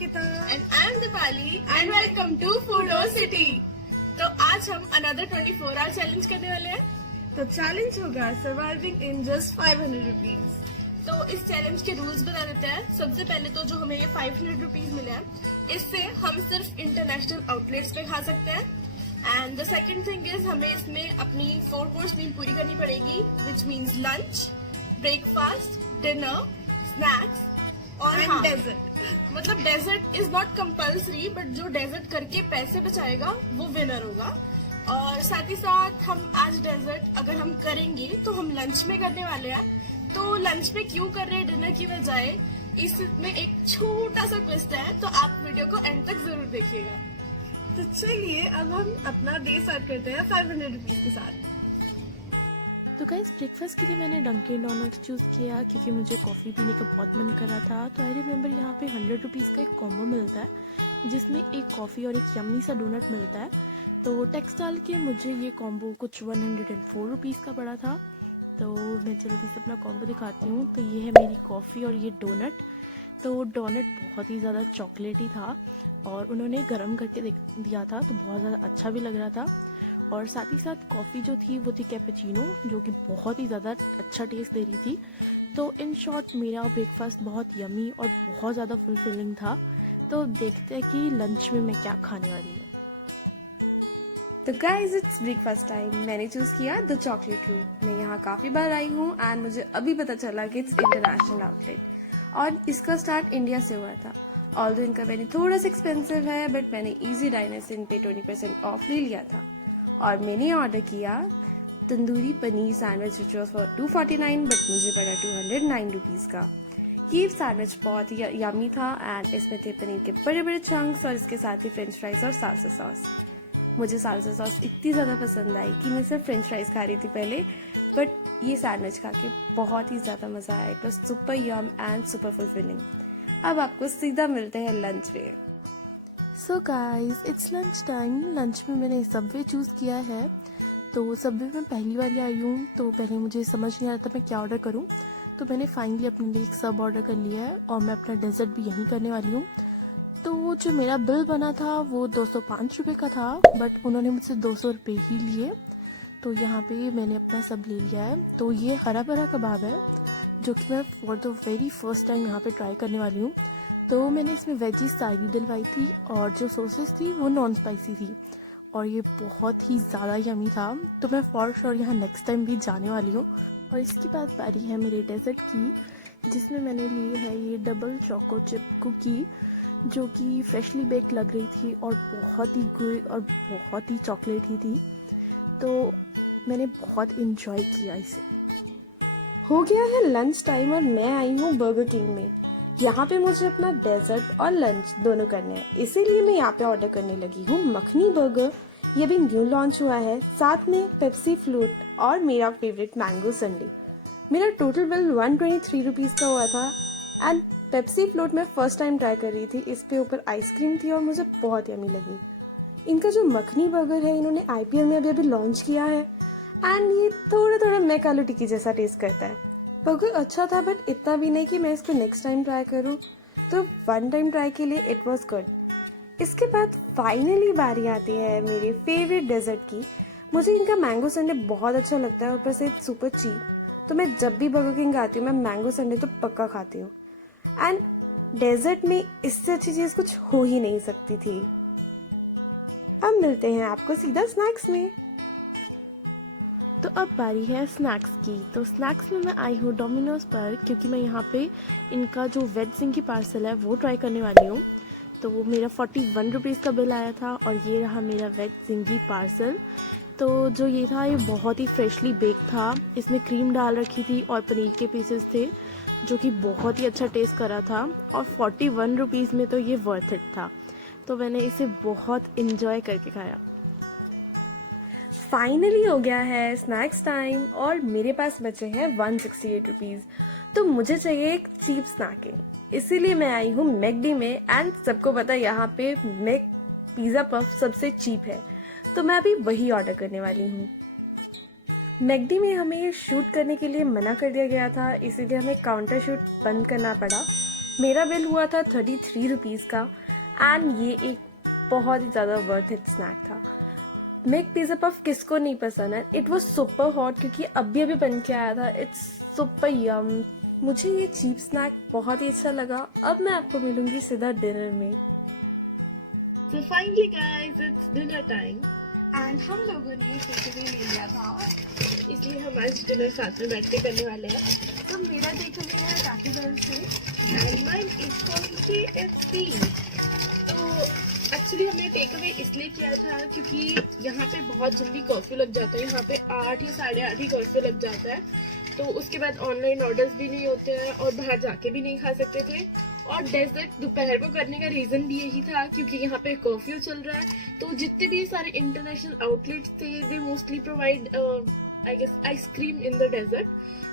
Nikita And I'm Dipali and welcome to Food City. तो आज हम another 24 hour challenge करने वाले हैं. तो चैलेंज होगा सर्वाइविंग इन जस्ट 500 रुपीज। तो इस चैलेंज के रूल्स बता देते हैं. सबसे पहले तो जो हमें ये 500 रुपीज मिले हैं, इससे हम सिर्फ इंटरनेशनल आउटलेट्स पे खा सकते हैं. And the second thing is हमें इसमें अपनी 4 कोर्स मील पूरी करनी पड़ेगी, which means lunch, breakfast, dinner, snacks और एंड डेजर्ट। मतलब dessert is not compulsory, but जो डेजर्ट करके पैसे बचाएगा वो विनर होगा. और साथ ही साथ हम आज डेजर्ट अगर हम करेंगे तो हम लंच में करने वाले हैं. तो लंच में क्यों कर रहे हैं डिनर की बजाय, इसमें एक छोटा सा ट्विस्ट है, तो आप वीडियो को एंड तक जरूर देखिएगा. तो चलिए अब हम अपना डे स्टार्ट करते हैं 500 रुपीज के साथ। तो गाइस ब्रेकफास्ट के लिए मैंने डंकिन डोनट्स चूज़ किया क्योंकि मुझे कॉफ़ी पीने का बहुत मन कर रहा था. तो आई रिमेम्बर यहाँ पे 100 रुपीज़ का एक कॉम्बो मिलता है जिसमें एक कॉफ़ी और एक यम्मी सा डोनट मिलता है. तो टैक्स डाल के मुझे ये कॉम्बो कुछ 104 रुपीज़ का पड़ा था. तो मैं जल्दी से अपना कॉम्बो दिखाती हूँ. तो ये है मेरी कॉफ़ी और ये डोनट. तो डोनट बहुत ही ज़्यादा चॉकलेटी था और उन्होंने गर्म करके दिया था, तो बहुत ज़्यादा अच्छा भी लग रहा था. और साथ ही साथ कॉफ़ी जो थी वो थी कैपेचिनो, जो कि बहुत ही ज़्यादा अच्छा टेस्ट दे रही थी. तो इन शॉर्ट मेरा ब्रेकफास्ट बहुत यमी और बहुत ज़्यादा फुलफिलिंग था. तो देखते हैं कि लंच में मैं क्या खाने वाली हूँ. तो गाइज इट्स ब्रेकफास्ट टाइम. मैंने चूज़ किया द चॉकलेट रूम. मैं यहाँ काफ़ी बार आई हूँ एंड मुझे अभी पता चला कि इट्स इंटरनेशनल आउटलेट और इसका स्टार्ट इंडिया से हुआ था. ऑल्दो इनका मेन्यू थोड़ा सा एक्सपेंसिव है, बट मैंने इजी डाइनर्स इन पे 20% ऑफ ले लिया था. और मैंने ऑर्डर किया tandoori paneer sandwich which was for 249, but मुझे पड़ा 209 रुपीज़ का. ये सैंडविच बहुत ही यमी था एंड इसमें थे पनीर के बड़े बड़े चंक्स और इसके साथ ही फ्रेंच फ्राइज और सालसा सॉस. मुझे सालसा सॉस इतनी ज़्यादा पसंद आई कि मैं सिर्फ फ्रेंच फ्राइज खा रही थी पहले, बट ये सैंडविच खा के बहुत ही ज़्यादा मज़ा आया. It was super yum and super fulfilling. अब आपको सीधा मिलते हैं लंच में. So guys it's lunch time. Lunch में मैंने सबवे चूज़ किया है. तो सबवे में पहली बार आई हूँ, तो पहले मुझे समझ नहीं आ रहा था मैं क्या ऑर्डर करूँ. तो मैंने फाइनली अपने लिए एक सब ऑर्डर कर लिया है और मैं अपना डेजर्ट भी यहीं करने वाली हूँ. तो जो मेरा बिल बना था वो 205 रुपये का था, बट उन्होंने मुझसे 200 रुपये ही लिए. तो यहाँ पे मैंने अपना सब ले लिया है. तो ये हरा भरा कबाब है जो कि मैं for the very first time यहाँ पे ट्राई करने वाली हूँ. तो मैंने इसमें वेजीज सारी डलवाई थी और जो सॉसेस थी वो नॉन स्पाइसी थी और ये बहुत ही ज़्यादा यमी था. तो मैं फॉर श्योर यहाँ नेक्स्ट टाइम भी जाने वाली हूँ. और इसके बाद बारी है मेरे डेजर्ट की, जिसमें मैंने ली है ये डबल चोको चिप कुकी, जो कि फ्रेशली बेक लग रही थी और बहुत ही गुड और बहुत ही चॉकलेटी थी. तो मैंने बहुत इन्जॉय किया इसे. हो गया है लंच टाइम और मैं आई हूँ बर्गर किंग में. यहाँ पे मुझे अपना डेजर्ट और लंच दोनों करने हैं, इसीलिए मैं यहाँ पे ऑर्डर करने लगी हूँ मखनी बर्गर. ये भी न्यू लॉन्च हुआ है, साथ में पेप्सी फ्लूट और मेरा फेवरेट मैंगो संडे. मेरा टोटल बिल 123 रुपीज़ का हुआ था एंड पेप्सी फ्लूट मैं फर्स्ट टाइम ट्राई कर रही थी. इस पे ऊपर आइसक्रीम थी और मुझे बहुत यमी लगी. इनका जो मखनी बर्गर है इन्होंने IPL में अभी लॉन्च किया है एंड ये थोड़ा थोड़ा मैकालो टिक्की जैसा टेस्ट करता है. बर्गर अच्छा था, बट इतना भी नहीं कि मैं इसको नेक्स्ट टाइम ट्राई करूँ. तो वन टाइम ट्राई के लिए इट वॉज गुड. इसके बाद फाइनली बारी आती है मेरे फेवरेट डेजर्ट की. मुझे इनका मैंगो संडे बहुत अच्छा लगता है, ऊपर से सुपर चीप. तो मैं जब भी बर्गर किंग आती हूँ मैं मैंगो संडे तो पक्का खाती हूँ. एंड डेजर्ट में इससे अच्छी चीज़ कुछ हो ही नहीं सकती थी. अब मिलते हैं आपको सीधा स्नैक्स में. तो अब बारी है स्नैक्स की. तो स्नैक्स में मैं आई हूँ डोमिनोज पर, क्योंकि मैं यहाँ पे इनका जो वेज जिंगी पार्सल है वो ट्राई करने वाली हूँ. तो मेरा 41 रुपीज़ का बिल आया था और ये रहा मेरा वेज जिंगी पार्सल. तो जो ये था ये बहुत ही फ्रेशली बेक था. इसमें क्रीम डाल रखी थी और पनीर के पीसेस थे जो कि बहुत ही अच्छा टेस्ट कर रहा था. और 41 रुपीज़ में तो ये वर्थ इट था. तो मैंने इसे बहुत इन्जॉय करके खाया. फाइनली हो गया है स्नैक्स टाइम और मेरे पास बचे हैं 168 रुपीज़. तो मुझे चाहिए एक चीप स्नैकिंग, इसीलिए मैं आई हूँ मैकडी में. एंड सबको पता है यहाँ पे मैक पिज़्ज़ा पफ सबसे चीप है, तो मैं अभी वही ऑर्डर करने वाली हूँ. मैकडी में हमें शूट करने के लिए मना कर दिया गया था, इसीलिए हमें काउंटर शूट बंद करना पड़ा. मेरा बिल हुआ था 33 रुपीज़ का एंड ये एक बहुत ही ज़्यादा वर्थ इट स्नैक था। मिल्क पिज़्ज़ा पफ किसको नहीं पसंद है। इट वॉज सुपर हॉट क्योंकि अभी अभी बन के आया था। इट्स सुपर यम। मुझे ये चीप स्नैक बहुत ही अच्छा लगा। अब मैं आपको मिलूंगी सीधा डिनर में। So finally guys, it's dinner time. And हम लोगों ने टेकअवे ले लिया था, इसलिए हम आज डिनर साथ में बैठ के करने वाले हैं। तो मेरा टेकअवे है टैको बेल से। And mine is from KFC. तो एक्चुअली हमने टेक अवे इसलिए किया था क्योंकि यहाँ पे बहुत जल्दी कर्फ्यू लग जाता है। यहाँ पे 8 या 8:30 ही कर्फ्यू लग जाता है। तो उसके बाद ऑनलाइन ऑर्डर्स भी नहीं होते हैं और बाहर जाके भी नहीं खा सकते थे। और डेजर्ट दोपहर को करने का रीज़न भी यही था क्योंकि यहाँ पे कर्फ्यू चल रहा है। तो जितने भी सारे इंटरनेशनल आउटलेट्स थे they mostly provide I guess ice cream in the dessert.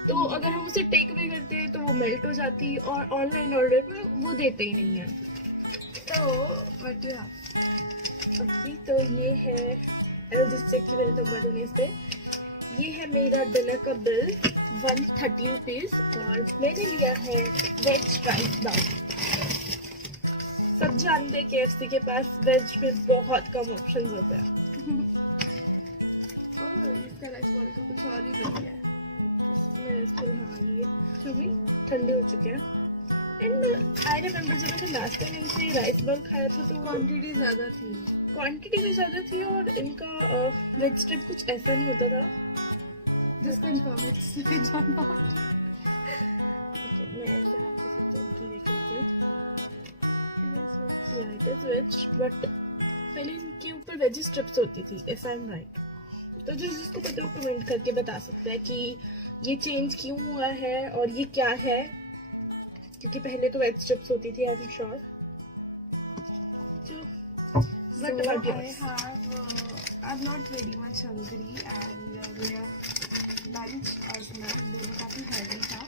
तो अगर हम उसे टेक अवे करते तो वो मेल्ट हो जाती और ऑनलाइन ऑर्डर पे वो देते ही नहीं है। तो what do you have? Okay, तो ये है जिस चेक की मेरे नंबर देने इस पे। ये है मेरा डिनर का बिल 130 रुपीज और मैंने लिया है वेज राइस बाउल। सब जानते हैं KFC के पास वेज में बहुत कम ऑप्शंस होते हैं। इसका राइस बॉल तो कुछ और ही बन गया है। मेरे स्कूल हाँ ये चुमी ठंडे हो चुके हैं। एंड आई रिमेम्बर जब मैंने लास्ट टाइम इनसे राइस बॉल खाया था तो क्वांटिटी ज़्यादा थी। क्वांटिटी भी ज़्यादा थी और इनका वेज स्ट्रिप कुछ ऐसा नहीं होता था। Just confirm it's veg or not. मैं ऐसे हाथ से तोड़ के देख रही थी। Yeah, it is veg, but पहले इनके ऊपर वेज स्ट्रिप्स होती थी if I'm right. तो जिसको पता है वो कमेंट करके बता सकता है कि ये चेंज क्यों हुआ है और ये क्या है, क्योंकि पहले तो वेज स्ट्रिप्स होती थी I'm sure. But what I yours? I'm not very much hungry and मेरा लंच और स्नैक दोनों काफ़ी हेल्दी था।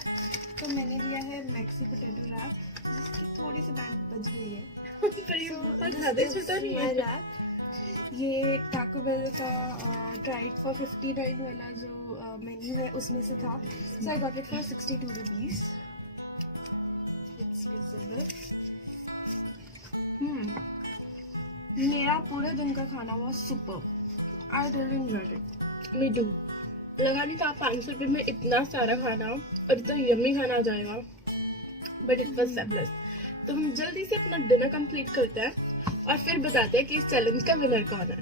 तो मैंने लिया है मैक्सी पोटैटो रैप जिसकी थोड़ी सी बैंड बच गई है। पर ये बहुत ज़्यादा छोटा नहीं है। रैप ये टैको बेल का ट्राइड फॉर 59 वाला जो मेन्यू है उसमें से था। So I got it for 62 rupees. It's visible. मेरा पूरे दिन का खाना हुआ super. I really enjoyed it. Me too. लगा नहीं था 500 रुपये में इतना सारा खाना और इतना यम्मी खाना आ जाएगा, बट इट वाज फेबुलस। तो हम जल्दी से अपना डिनर कंप्लीट करते हैं और फिर बताते हैं कि इस चैलेंज का विनर कौन है।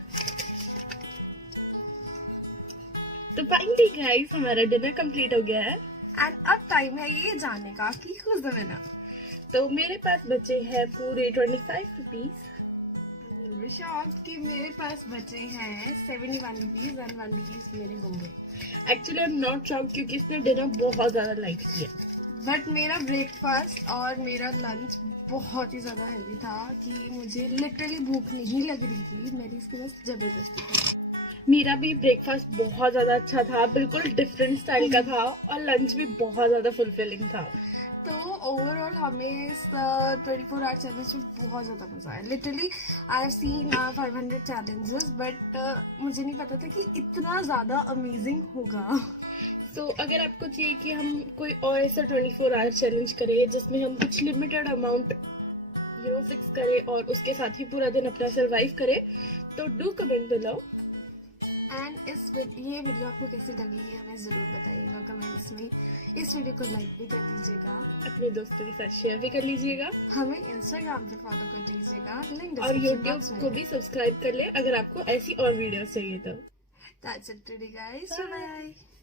तो फाइनली गाइस हमारा डिनर कंप्लीट हो गया है एंड अब टाइम है ये जानने का कि who's the winner। तो मेरे पास बचे हैं पूरे 25 रुपीज। शॉक कि मेरे पास बचे हैं 71 रुपीज एंड 1 रुपीज मेरे गुम गए। Actually I am not shock क्योंकि इसने डिनर बहुत ज्यादा लाइक किया। बट मेरा ब्रेकफास्ट और मेरा लंच बहुत ही ज़्यादा हेल्दी था कि मुझे लिटरली भूख नहीं लग रही थी, मेरी इसके बस जबरदस्ती थी। मेरा भी ब्रेकफास्ट बहुत ज़्यादा अच्छा था, बिल्कुल डिफरेंट स्टाइल का था और लंच भी बहुत ज़्यादा फुलफिलिंग था। तो ओवरऑल हमें इस 24 आवर चैलेंज में बहुत ज़्यादा मज़ा आया। Literally I have seen 500 challenges but मुझे नहीं पता था कि इतना ज़्यादा अमेजिंग होगा। तो अगर आपको चाहिए कि हम कोई और ऐसा 24 आवर चैलेंज करें जिसमें हम कुछ लिमिटेड अमाउंट फिक्स करें और उसके साथ ही पूरा दिन अपना सर्वाइव करें, तो डू कमेंट बिलो। एंड ये वीडियो आपको कैसी लगी हमें ज़रूर बताइएगा कमेंट्स में। इस वीडियो को लाइक भी कर दीजिएगा, अपने दोस्तों के साथ शेयर भी कर लीजिएगा, हमें इंस्टाग्राम पे फॉलो कर लीजिएगा, लिंक और यूट्यूब को भी सब्सक्राइब कर ले अगर आपको ऐसी और वीडियोस चाहिए तो। That's it today guys. Bye bye.